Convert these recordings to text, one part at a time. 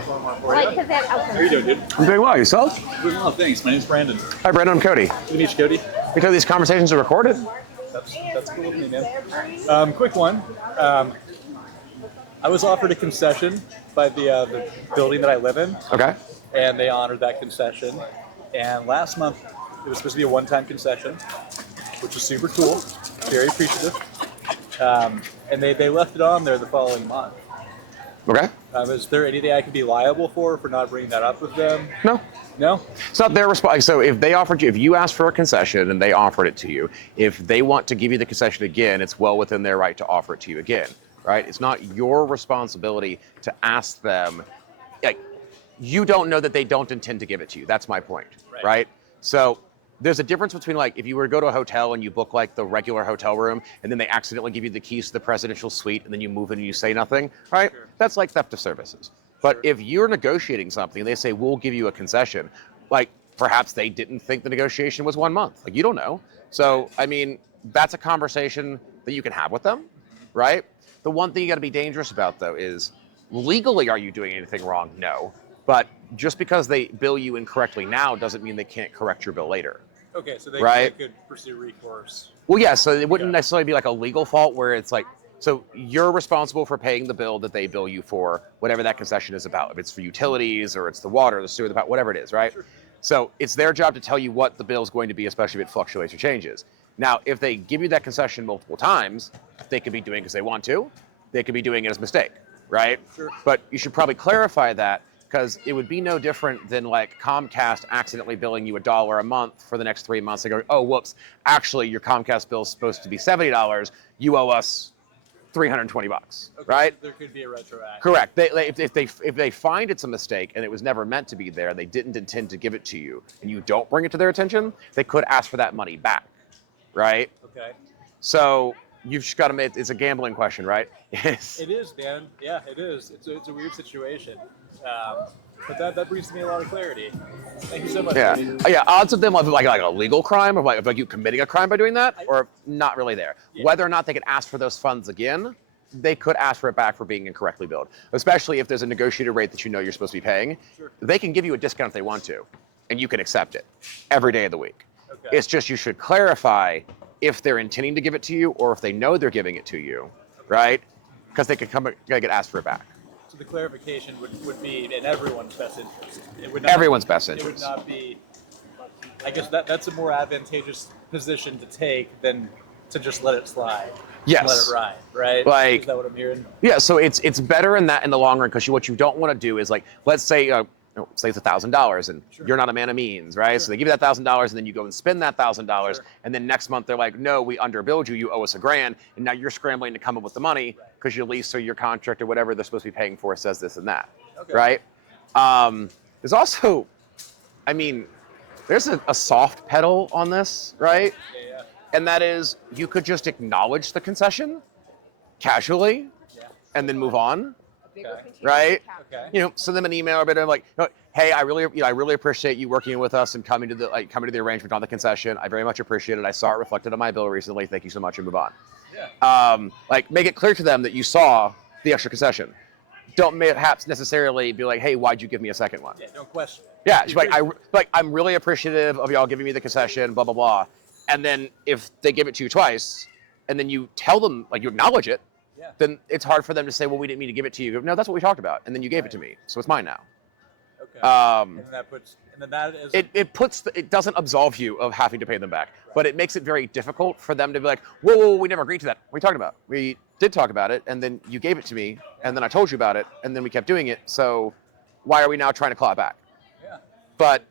How are you doing, dude? I'm doing well. Yourself? Doing well, thanks. My name's Brandon. Hi, Brandon. I'm Cody. Good to meet you, Cody. You know these conversations are recorded? That's cool with me, man. Quick one. I was offered a concession by the building that I live in, Okay. and they honored that concession. And last month, it was supposed to be a one-time concession, which was super cool. Very appreciative. And they left it on there the following month. Okay. Is there anything I could be liable for not bringing that up with them? No. No? It's not their response. So if you asked for a concession and they offered it to you, if they want to give you the concession again, it's well within their right to offer it to you again, right? It's not your responsibility to ask them. Like, you don't know that they don't intend to give it to you. That's my point, right? So there's a difference between, like, if you were to go to a hotel and you book like the regular hotel room and then they accidentally give you the keys to the presidential suite and then you move in and you say nothing, right? Sure. That's like theft of services. But if you're negotiating something and they say, we'll give you a concession, like perhaps they didn't think the negotiation was 1 month. Like, you don't know. So, I mean, that's a conversation that you can have with them, right? The one thing you gotta be dangerous about though is, legally, are you doing anything wrong? No. But just because they bill you incorrectly now doesn't mean they can't correct your bill later. Okay, so they could pursue recourse. Well, yeah, so it wouldn't necessarily be like a legal fault where it's like, so you're responsible for paying the bill that they bill you for, whatever that concession is about. If it's for utilities or it's the water, the sewer, whatever it is, right? Sure. So it's their job to tell you what the bill is going to be, especially if it fluctuates or changes. Now, if they give you that concession multiple times, they could be doing it because they want to. They could be doing it as a mistake, right? Sure. But you should probably clarify that, because it would be no different than like Comcast accidentally billing you $1 a month for the next 3 months. They go, oh, whoops, actually your Comcast bill is supposed to be $70. You owe us $320, okay, right? There could be a retroactive. Correct. If they find it's a mistake and it was never meant to be there, they didn't intend to give it to you, and you don't bring it to their attention, they could ask for that money back, right? Okay. So you've just got to make, it's a gambling question, right? It is, man. Yeah, it is. It's a weird situation. But that brings me a lot of clarity. Thank you so much. Yeah, yeah. Odds of them like a legal crime, or like you committing a crime by doing that, or not really there. Yeah. Whether or not they could ask for those funds again, they could ask for it back for being incorrectly billed. Especially if there's a negotiated rate that you know you're supposed to be paying. Sure. They can give you a discount if they want to, and you can accept it every day of the week. Okay. It's just you should clarify if they're intending to give it to you or if they know they're giving it to you, right? Because they could get asked for it back. So the clarification would be in everyone's best interest. It would everyone's best interest. It would not be, I guess that's a more advantageous position to take than to just let it slide. Yes. Let it ride, right? Like, is that what I'm hearing? Yeah, so it's better in the long run, because what you don't want to do is, like, let's say, say it's $1,000 and you're not a man of means, right? Sure. So they give you that $1,000 and then you go and spend that $1,000, and then next month they're like, no, we underbilled you, you owe us $1,000, and now you're scrambling to come up with the money because your lease or your contract or whatever they're supposed to be paying for says this and that, right? There's also, I mean, there's a soft pedal on this, right? Yeah. And that is, you could just acknowledge the concession casually and then move on. Okay. Right? Okay. Send them an email or bit like, hey, I really appreciate you working with us and coming to the arrangement on the concession. I very much appreciate it. I saw it reflected on my bill recently. Thank you so much, and move on. Yeah. Like, make it clear to them that you saw the extra concession. Don't perhaps necessarily be like, hey, why'd you give me a second one? Yeah, don't question it. Yeah, I'm really appreciative of y'all giving me the concession, blah, blah, blah. And then if they give it to you twice, and then you tell them, like, you acknowledge it, then it's hard for them to say, well, we didn't mean to give it to you. No, that's what we talked about. And then you gave it to me. So it's mine now. Okay. And then that is... It doesn't absolve you of having to pay them back, but it makes it very difficult for them to be like, whoa, we never agreed to that. What are you talking about? We did talk about it, and then you gave it to me, and then I told you about it, and then we kept doing it. So why are we now trying to claw it back? Yeah. But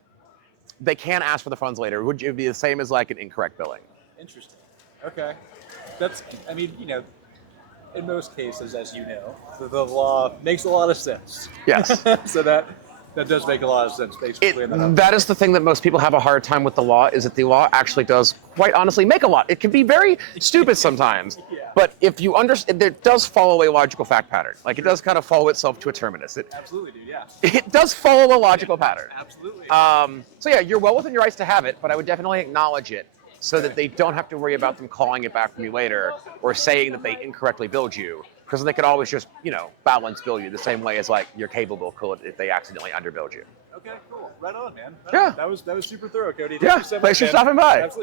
they can ask for the funds later. It would be the same as like an incorrect billing. Interesting. Okay. In most cases, as you know, the law makes a lot of sense. Yes. So that does make a lot of sense, basically. That is the thing that most people have a hard time with the law, is that the law actually does, quite honestly, make a lot. It can be very stupid sometimes, but if you understand, it does follow a logical fact pattern. Like, it does kind of follow itself to a terminus. Absolutely, dude, yeah. It does follow a logical pattern. Absolutely. So yeah, you're well within your rights to have it, but I would definitely acknowledge it, so that they don't have to worry about them calling it back from you later or saying that they incorrectly billed you, because they could always just, balance bill you the same way as like your cable bill could if they accidentally underbilled you. Okay, cool. Right on, man. Yeah. That was super thorough, Cody. Thank Yeah, you so much, thanks for man. stopping by. Absolutely.